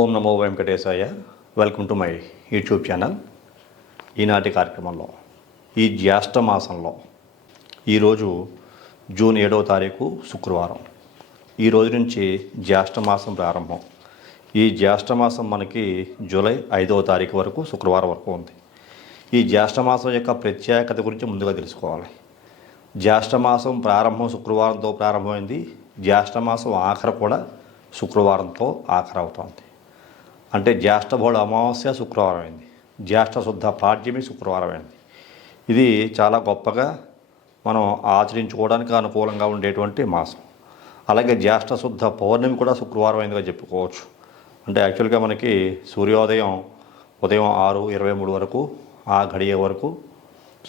Om Namo Venkatesaya. Welcome to my YouTube channel. ఈనాటి కార్యక్రమంలో ఈ జ్యేష్ఠ మాసంలో ఈరోజు జూన్ 7వ తారీఖు శుక్రవారం. ఈ రోజు నుంచి జ్యేష్ఠ మాసం ప్రారంభం. ఈ జ్యేష్ఠ మాసం మనకి జూలై 5వ తారీఖు వరకు శుక్రవారం వరకు ఉంది. ఈ జ్యేష్ఠ మాసం యొక్క ప్రత్యేకత గురించి ముందుగా తెలుసుకోవాలి. జ్యేష్ఠ మాసం ప్రారంభం శుక్రవారంతో ప్రారంభమైంది. జ్యేష్ఠ మాసం ఆఖరు కూడా శుక్రవారంతో ఆఖరు అవుతుంది. అంటే జ్యేష్ఠ బహుళ అమావాస్య శుక్రవారం అయింది, జ్యేష్ఠ శుద్ధ పాడ్యమి శుక్రవారం అయింది. ఇది చాలా గొప్పగా మనం ఆచరించుకోవడానికి అనుకూలంగా ఉండేటువంటి మాసం. అలాగే జ్యేష్ఠ శుద్ధ పౌర్ణమి కూడా శుక్రవారం అయిందిగా చెప్పుకోవచ్చు. అంటే యాక్చువల్గా మనకి సూర్యోదయం ఉదయం 6:23 వరకు, ఆ గడియ వరకు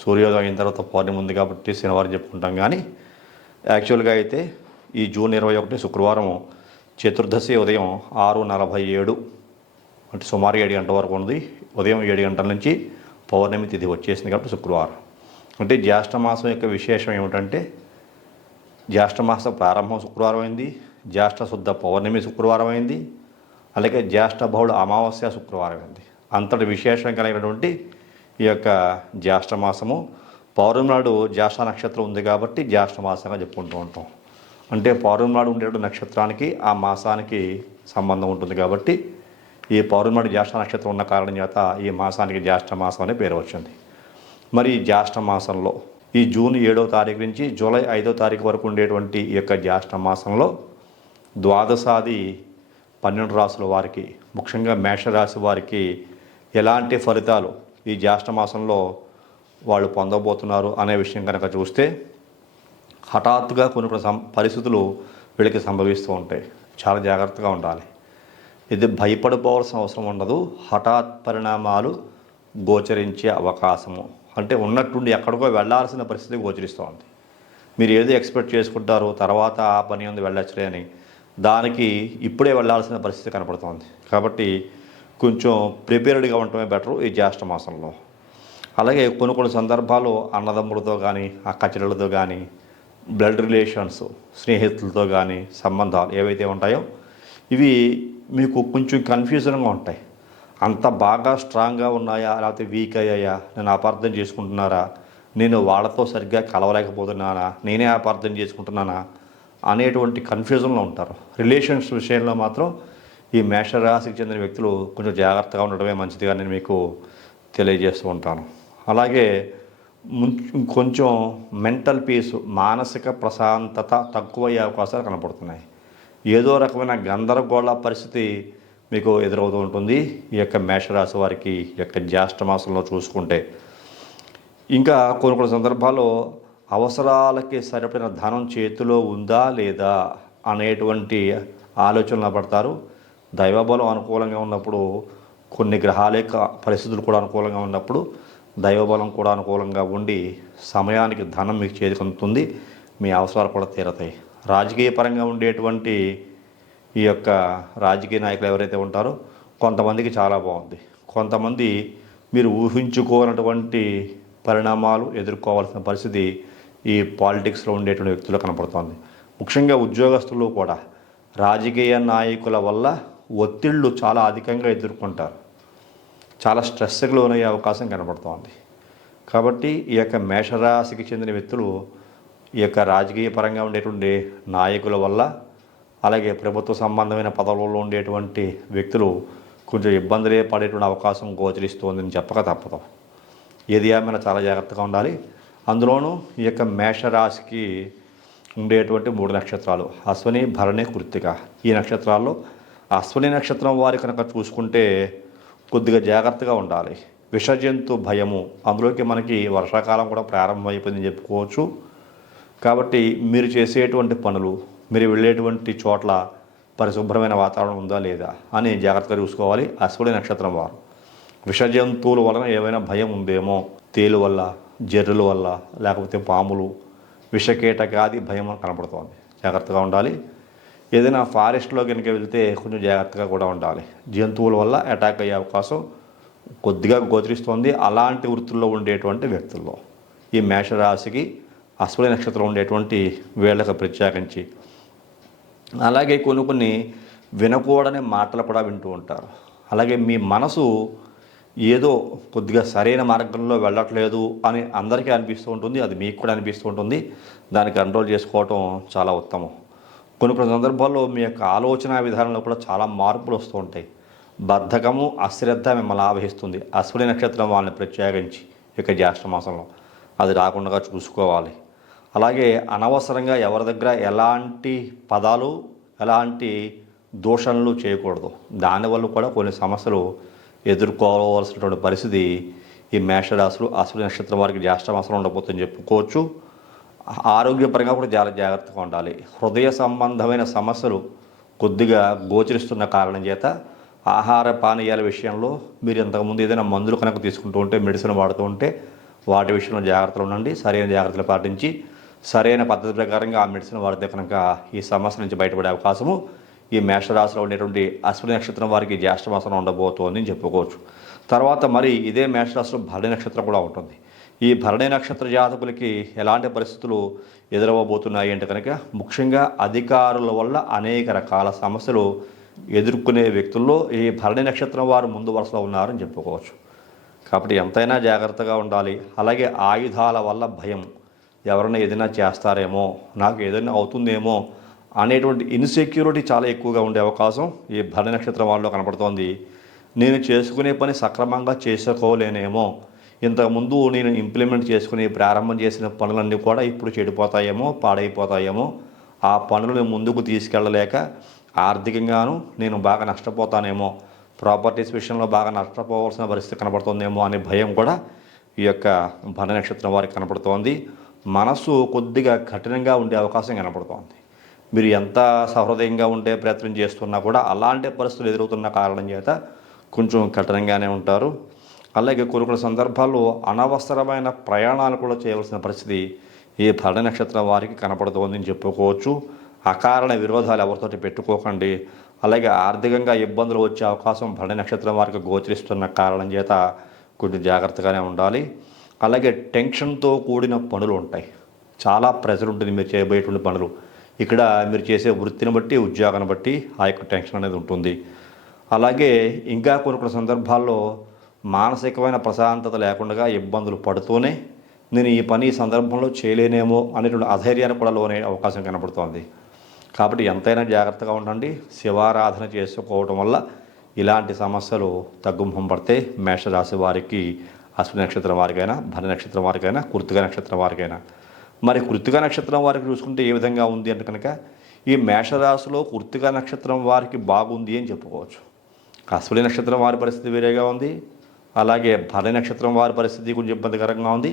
సూర్యోదయం అయిన తర్వాత పౌర్ణమి ఉంది కాబట్టి శనివారం చెప్పుకుంటాం. కానీ యాక్చువల్గా అయితే ఈ జూన్ 21 శుక్రవారం చతుర్దశి ఉదయం 6:47 అంటే సుమారు 7 గంటల వరకు ఉంది. ఉదయం 7 గంటల నుంచి పౌర్ణమి తిథి వచ్చేసింది కాబట్టి శుక్రవారం. అంటే జ్యేష్ఠ మాసం యొక్క విశేషం ఏమిటంటే జ్యేష్ఠ మాసం ప్రారంభం శుక్రవారం అయింది, జ్యేష్ఠ శుద్ధ పౌర్ణమి శుక్రవారం అయింది, అలాగే జ్యేష్ఠ బహుళ అమావాస్య శుక్రవారం అయింది. అంతటి విశేషం కలిగినటువంటి ఈ యొక్క జ్యేష్ఠ మాసము పౌర్ణమి నాడు జ్యేష్ఠ నక్షత్రం ఉంది కాబట్టి జ్యేష్ఠ మాసంగా చెప్పుకుంటూ ఉంటాం. అంటే పౌర్ణమి నాడు ఉండేటువంటి నక్షత్రానికి ఆ మాసానికి సంబంధం ఉంటుంది కాబట్టి ఈ పౌర్ణమి నాడు జ్యేష్ఠ నక్షత్రం ఉన్న కారణం చేత ఈ మాసానికి జ్యేష్ఠ మాసం అనే పేరు వచ్చింది. మరి ఈ జ్యేష్ఠ మాసంలో ఈ జూన్ 7వ తారీఖు నుంచి జూలై 5వ తారీఖు వరకు ఉండేటువంటి ఈ యొక్క జ్యేష్ఠ మాసంలో ద్వాదశాది 12 రాసుల వారికి, ముఖ్యంగా మేషరాశి వారికి ఎలాంటి ఫలితాలు ఈ జ్యేష్ఠ మాసంలో వాళ్ళు పొందబోతున్నారు అనే విషయం కనుక చూస్తే హఠాత్తుగా కొన్ని పరిస్థితులు వీళ్ళకి సంభవిస్తూ ఉంటాయి. చాలా జాగ్రత్తగా ఉండాలి. ఇది భయపడిపోవాల్సిన అవసరం ఉండదు. హఠాత్ పరిణామాలు గోచరించే అవకాశము, అంటే ఉన్నట్టుండి ఎక్కడికో వెళ్ళాల్సిన పరిస్థితి గోచరిస్తోంది. మీరు ఏదో ఎక్స్పెక్ట్ చేసుకుంటారో తర్వాత ఆ పని ఉంది వెళ్ళొచ్చులే అని, దానికి ఇప్పుడే వెళ్ళాల్సిన పరిస్థితి కనపడుతోంది. కాబట్టి కొంచెం ప్రిపేర్డ్గా ఉండటమే బెటరు ఈ జ్యేష్ఠ మాసంలో. అలాగే కొన్ని సందర్భాలు అన్నదమ్ములతో కానీ, అక్క చెల్లెలతో కానీ, బ్లడ్ రిలేషన్స్, స్నేహితులతో కానీ సంబంధాలు ఏవైతే ఉంటాయో ఇవి మీకు కొంచెం కన్ఫ్యూజన్గా ఉంటాయి. అంత బాగా స్ట్రాంగ్గా ఉన్నాయా, లేకపోతే వీక్ అయ్యాయా, నేను అపార్థం చేసుకుంటున్నారా, నేను వాళ్ళతో సరిగ్గా కలవలేకపోతున్నానా, నేనే అపార్థం చేసుకుంటున్నానా అనేటువంటి కన్ఫ్యూజన్లో ఉంటారు. రిలేషన్స్ విషయంలో మాత్రం ఈ మేషరాశికి చెందిన వ్యక్తులు కొంచెం జాగ్రత్తగా ఉండడమే మంచిదిగా నేను మీకు తెలియజేస్తూ ఉంటాను. అలాగే కొంచెం మెంటల్ పీస్, మానసిక ప్రశాంతత తక్కువయ్యే అవకాశాలు కనపడుతున్నాయి. ఏదో రకమైన గందరగోళ పరిస్థితి మీకు ఎదురవుతూ ఉంటుంది ఈ యొక్క మేషరాశి వారికి ఈ యొక్క జ్యేష్ఠ మాసంలో చూసుకుంటే. ఇంకా కొన్ని సందర్భాల్లో అవసరాలకి సరిపడిన ధనం చేతిలో ఉందా లేదా అనేటువంటి ఆలోచనలు పడతారు. దైవబలం అనుకూలంగా ఉన్నప్పుడు, కొన్ని గ్రహాల యొక్క పరిస్థితులు కూడా అనుకూలంగా ఉన్నప్పుడు దైవబలం కూడా అనుకూలంగా ఉండి సమయానికి ధనం మీకు చేతికి అందుతుంది, మీ అవసరాలు కూడా తీరతాయి. రాజకీయ పరంగా ఉండేటువంటి ఈ యొక్క రాజకీయ నాయకులు ఎవరైతే ఉంటారో కొంతమందికి చాలా బాగుంది. కొంతమంది మీరు ఊహించుకోనటువంటి పరిణామాలు ఎదుర్కోవాల్సిన పరిస్థితి ఈ పాలిటిక్స్లో ఉండేటువంటి వ్యక్తులు కనపడుతోంది. ముఖ్యంగా ఉద్యోగస్తులు కూడా రాజకీయ నాయకుల వల్ల ఒత్తిళ్లు చాలా అధికంగా ఎదుర్కొంటారు. చాలా స్ట్రెస్కి లోనయ్యే అవకాశం కనబడుతోంది. కాబట్టి ఈ యొక్క మేషరాశికి చెందిన వ్యక్తులు ఈ యొక్క రాజకీయ పరంగా ఉండేటువంటి నాయకుల వల్ల, అలాగే ప్రభుత్వ సంబంధమైన పదవుల్లో ఉండేటువంటి వ్యక్తులు కొంచెం ఇబ్బందులే పడేటువంటి అవకాశం గోచరిస్తోందని చెప్పక తప్పదు. ఏది ఏమైనా చాలా జాగ్రత్తగా ఉండాలి. అందులోనూ ఈ యొక్క మేషరాశికి ఉండేటువంటి 3 నక్షత్రాలు అశ్విని, భరణి, కృత్తిక. ఈ నక్షత్రాల్లో అశ్విని నక్షత్రం వారి కనుక చూసుకుంటే కొద్దిగా జాగ్రత్తగా ఉండాలి. విషజంతు భయము, అందులోకి మనకి వర్షాకాలం కూడా ప్రారంభమైపోయిందని చెప్పుకోవచ్చు. కాబట్టి మీరు చేసేటువంటి పనులు, మీరు వెళ్ళేటువంటి చోట్ల పరిశుభ్రమైన వాతావరణం ఉందా లేదా అని జాగ్రత్తగా చూసుకోవాలి. అశ్విని నక్షత్రం వారు విషజంతువుల వలన ఏమైనా భయం ఉందేమో, తేలు వల్ల, జర్రుల వల్ల, లేకపోతే పాములు, విషకీటకాది భయం కనపడుతోంది. జాగ్రత్తగా ఉండాలి. ఏదైనా ఫారెస్ట్లో కనుక వెళ్తే కొంచెం జాగ్రత్తగా కూడా ఉండాలి. జంతువుల వల్ల అటాక్ అయ్యే అవకాశం కొద్దిగా గోచరిస్తోంది అలాంటి వృత్తుల్లో ఉండేటువంటి వ్యక్తుల్లో. ఈ మేషరాశికి అశ్విని నక్షత్రం ఉండేటువంటి వీళ్ళకి ప్రత్యేకించి. అలాగే కొన్ని వినకూడని మాటలు కూడా వింటూ ఉంటారు. అలాగే మీ మనసు ఏదో కొద్దిగా సరైన మార్గంలో వెళ్ళట్లేదు అని అందరికీ అనిపిస్తూ ఉంటుంది, అది మీకు కూడా అనిపిస్తూ ఉంటుంది. దాన్ని కంట్రోల్ చేసుకోవటం చాలా ఉత్తమం. కొన్ని సందర్భాల్లో మీ యొక్క ఆలోచన విధానంలో కూడా చాలా మార్పులు వస్తూ ఉంటాయి. బద్ధకము, అశ్రద్ధ మిమ్మల్ని ఆవహిస్తుంది. అశ్విని నక్షత్రం వాళ్ళని ప్రత్యేకించి ఇక జ్యేష్ఠ మాసంలో అది రాకుండా చూసుకోవాలి. అలాగే అనవసరంగా ఎవరి దగ్గర ఎలాంటి పదాలు, ఎలాంటి దూషణలు చేయకూడదు. దానివల్ల కూడా కొన్ని సమస్యలు ఎదుర్కోవాల్సినటువంటి పరిస్థితి ఈ మేషరాశులు, అశ్విని నక్షత్రం వారికి జ్యేష్ఠ మాసంలో ఉండబోతుందని చెప్పుకోవచ్చు. ఆరోగ్యపరంగా కూడా చాలా జాగ్రత్తగా ఉండాలి. హృదయ సంబంధమైన సమస్యలు కొద్దిగా గోచరిస్తున్న కారణం చేత ఆహార పానీయాల విషయంలో మీరు ఇంతకుముందు ఏదైనా మందులు కనుక తీసుకుంటూ ఉంటే, మెడిసిన్ వాడుతూ ఉంటే వాటి విషయంలో జాగ్రత్తలు ఉండండి. సరైన జాగ్రత్తలు పాటించి సరైన పద్ధతి ప్రకారంగా ఆ మెడిసిన్ వాడితే కనుక ఈ సమస్య నుంచి బయటపడే అవకాశము ఈ మేషరాశిలో ఉండేటువంటి అశ్విని నక్షత్రం వారికి జ్యేష్ఠ మాసంలో ఉండబోతోంది అని చెప్పుకోవచ్చు. తర్వాత మరి ఇదే మేషరాశిలో భరణి నక్షత్రం కూడా ఉంటుంది. ఈ భరణి నక్షత్ర జాతకులకి ఎలాంటి పరిస్థితులు ఎదురవబోతున్నాయి అంటే కనుక ముఖ్యంగా అధికారుల వల్ల అనేక రకాల సమస్యలు ఎదుర్కొనే వ్యక్తుల్లో ఈ భరణి నక్షత్రం వారు ముందు వరుసలో ఉన్నారని చెప్పుకోవచ్చు. కాబట్టి ఎంతైనా జాగ్రత్తగా ఉండాలి. అలాగే ఆయుధాల వల్ల భయం, ఎవరైనా ఏదైనా చేస్తారేమో, నాకు ఏదైనా అవుతుందేమో అనేటువంటి ఇన్సెక్యూరిటీ చాలా ఎక్కువగా ఉండే అవకాశం ఈ భరణి నక్షత్రం వాళ్ళలో కనపడుతోంది. నేను చేసుకునే పని సక్రమంగా చేసుకోలేనేమో, ఇంతకుముందు నేను ఇంప్లిమెంట్ చేసుకుని ప్రారంభం చేసిన పనులన్నీ కూడా ఇప్పుడు చెడిపోతాయేమో, పాడైపోతాయేమో, ఆ పనులను ముందుకు తీసుకెళ్ళలేక ఆర్థికంగాను నేను బాగా నష్టపోతానేమో, ప్రాపర్టీస్ విషయంలో బాగా నష్టపోవాల్సిన పరిస్థితి కనపడుతుందేమో అనే భయం కూడా ఈ యొక్క భరణి నక్షత్రం వారికి కనపడుతోంది. మనసు కొద్దిగా కఠినంగా ఉండే అవకాశం కనపడుతోంది. మీరు ఎంత సహృదయంగా ఉండే ప్రయత్నం చేస్తున్నా కూడా అలాంటి పరిస్థితులు ఎదురవుతున్న కారణం చేత కొంచెం కఠినంగానే ఉంటారు. అలాగే కొన్ని సందర్భాల్లో అనవసరమైన ప్రయాణాలు కూడా చేయవలసిన పరిస్థితి ఈ భరణి నక్షత్రం వారికి కనపడుతోందని చెప్పుకోవచ్చు. అకారణ విరోధాలు ఎవరితోటి పెట్టుకోకండి. అలాగే ఆర్థికంగా ఇబ్బందులు వచ్చే అవకాశం భరణి నక్షత్రం వారికి గోచరిస్తున్న కారణం చేత కొంచెం జాగ్రత్తగానే ఉండాలి. అలాగే టెన్షన్తో కూడిన పనులు ఉంటాయి. చాలా ప్రెషర్ ఉంటుంది మీరు చేయబోయేటువంటి పనులు. ఇక్కడ మీరు చేసే వృత్తిని బట్టి, ఉద్యోగాన్ని బట్టి ఆ యొక్క టెన్షన్ అనేది ఉంటుంది. అలాగే ఇంకా కొన్ని సందర్భాల్లో మానసికమైన ప్రశాంతత లేకుండా ఇబ్బందులు పడుతూనే నేను ఈ పని ఈ సందర్భంలో చేయలేనేమో అనేటువంటి అధైర్యాన్ని కూడా లోనే అవకాశం కనపడుతోంది. కాబట్టి ఎంతైనా జాగ్రత్తగా ఉండండి. శివారాధన చేసుకోవడం వల్ల ఇలాంటి సమస్యలు తగ్గుముఖం పడితే మేషరాశి వారికి, అశ్విని నక్షత్రం వారికైనా, భరణి నక్షత్రం వారికైనా, కృత్తిక నక్షత్రం వారికైనా. మరి కృత్తిక నక్షత్రం వారికి చూసుకుంటే ఏ విధంగా ఉంది అంటే కనుక ఈ మేషరాశిలో కృత్తిక నక్షత్రం వారికి బాగుంది అని చెప్పుకోవచ్చు. అశ్విని నక్షత్రం వారి పరిస్థితి వేరేగా ఉంది. అలాగే భరణి నక్షత్రం వారి పరిస్థితి కొంచెం ఇబ్బందికరంగా ఉంది.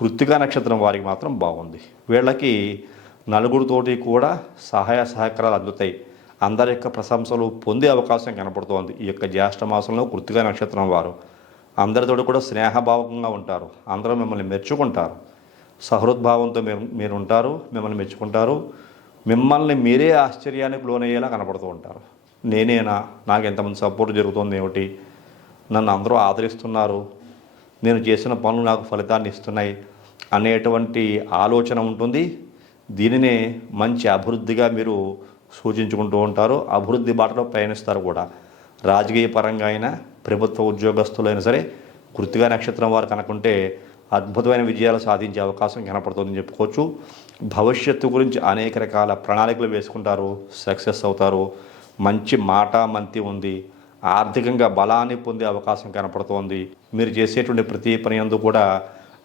కృత్తిక నక్షత్రం వారికి మాత్రం బాగుంది. వీళ్ళకి నలుగురితోటి కూడా సహాయ సహకారాలు అందుతాయి. అందరి యొక్క ప్రశంసలు పొందే అవకాశం కనపడుతోంది. ఈ యొక్క జ్యేష్ఠ మాసంలో కృత్తిక నక్షత్రం వారు అందరితోటి కూడా స్నేహభావంగా ఉంటారు. అందరూ మిమ్మల్ని మెచ్చుకుంటారు. సహృద్భావంతో మీరు ఉంటారు, మిమ్మల్ని మెచ్చుకుంటారు. మిమ్మల్ని మీరే ఆశ్చర్యానికి లోనయ్యేలా కనపడుతూ ఉంటారు. నేనేనా, నాకు ఎంతమంది సపోర్ట్ జరుగుతుంది ఏమిటి, నన్ను అందరూ ఆదరిస్తున్నారు, నేను చేసిన పనులు నాకు ఫలితాన్ని ఇస్తున్నాయి అనేటువంటి ఆలోచన ఉంటుంది. దీనినే మంచి అభివృద్ధిగా మీరు సూచించుకుంటూ ఉంటారు. అభివృద్ధి బాటలో పయనిస్తారు కూడా. రాజకీయ పరంగా అయినా, ప్రభుత్వ ఉద్యోగస్తులైనా సరే కృత్తిక నక్షత్రం వారు కనుకుంటే అద్భుతమైన విజయాలు సాధించే అవకాశం కనపడుతుందని చెప్పుకోవచ్చు. భవిష్యత్తు గురించి అనేక రకాల ప్రణాళికలు వేసుకుంటారు, సక్సెస్ అవుతారు. మంచి మాట మంతి ఉంది. ఆర్థికంగా బలాన్ని పొందే అవకాశం కనపడుతోంది. మీరు చేసేటువంటి ప్రతి పని యందు కూడా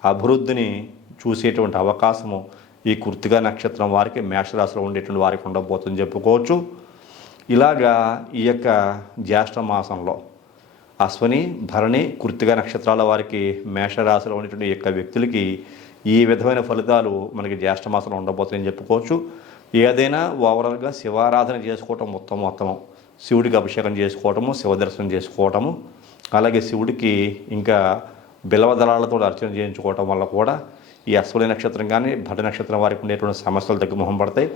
అభివృద్ధిని చూసేటువంటి అవకాశము ఈ కృత్తిక నక్షత్రం వారికి, మేషరాశిలో ఉండేటువంటి వారికి ఉండబోతుందని చెప్పుకోవచ్చు. ఇలాగా ఈ యొక్క జ్యేష్ఠ మాసంలో అశ్విని, భరణి, కృత్తిక నక్షత్రాల వారికి, మేషరాశిలో ఉండేటువంటి యొక్క వ్యక్తులకి ఈ విధమైన ఫలితాలు మనకి జ్యేష్ఠ మాసంలో ఉండబోతుందని చెప్పుకోవచ్చు. ఏదైనా ఓవరాల్గా శివారాధన చేసుకోవటం ఉత్తమం. శివుడికి అభిషేకం చేసుకోవటము, శివ దర్శనం చేసుకోవటము, అలాగే శివుడికి ఇంకా బిల్వదళాలతో అర్చన చేయించుకోవటం వల్ల కూడా ఈ అశ్విని నక్షత్రం కానీ, భరణి నక్షత్రం వారికి ఉండేటువంటి సమస్యలు తగ్గుముఖం పడతాయి.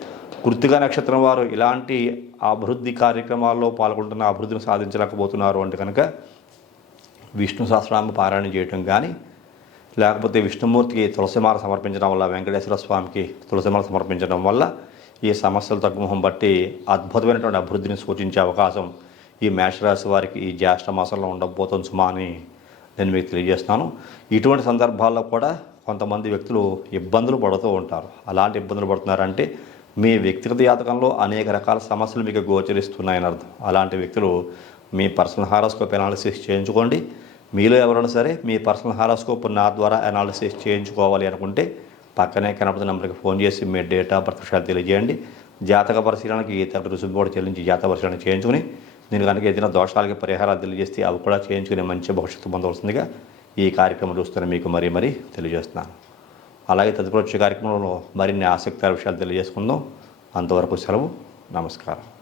కృత్తిక నక్షత్రం వారు ఇలాంటి అభివృద్ధి కార్యక్రమాల్లో పాల్గొంటున్న అభివృద్ధిని సాధించలేకపోతున్నారు అంటే కనుక విష్ణు సహస్రనామ పారాయణ చేయటం కానీ, లేకపోతే విష్ణుమూర్తికి తులసిమాల సమర్పించడం వల్ల, వెంకటేశ్వర స్వామికి తులసిమాల సమర్పించడం వల్ల ఈ సమస్యలు తగ్గుముఖం బట్టి అద్భుతమైనటువంటి అభివృద్ధిని సూచించే అవకాశం ఈ మేషరాశి వారికి ఈ జ్యేష్ఠ మాసంలో ఉండకపోతుంది సుమా అని నేను మీకు తెలియజేస్తాను. ఇటువంటి సందర్భాల్లో కూడా కొంతమంది వ్యక్తులు ఇబ్బందులు పడుతూ ఉంటారు. అలాంటి ఇబ్బందులు పడుతున్నారంటే మీ వ్యక్తిగత జాతకంలో అనేక రకాల సమస్యలు మీకు గోచరిస్తున్నాయని అర్థం. అలాంటి వ్యక్తులు మీ పర్సనల్ హారోస్కోప్ అనాలిసిస్ చేయించుకోండి. మీలో ఎవరైనా సరే మీ పర్సనల్ హారోస్కోప్ నా ద్వారా అనాలిసిస్ చేయించుకోవాలి అనుకుంటే పక్కనే కనపడుతున్న నెంబర్కి ఫోన్ చేసి మీ డేట్ ఆఫ్ బర్త్ విషయాలు తెలియజేయండి. జాతక పరిశీలనకి రుసుము కూడా చెల్లించి జాతక పరిశీలన చేయించుకుని నేను కనుక ఏదైనా దోషాలకి పరిహారాలు తెలియజేస్తే అవి కూడా చేయించుకునే మంచి భవిష్యత్తు పొందవలసిందిగా ఈ కార్యక్రమం చూస్తున్న మీకు మరీ తెలియజేస్తున్నాను. అలాగే తదుపరి వచ్చే కార్యక్రమంలో మరిన్ని ఆసక్తికర విషయాలు తెలియజేసుకుందాం. అంతవరకు సెలవు. నమస్కారం.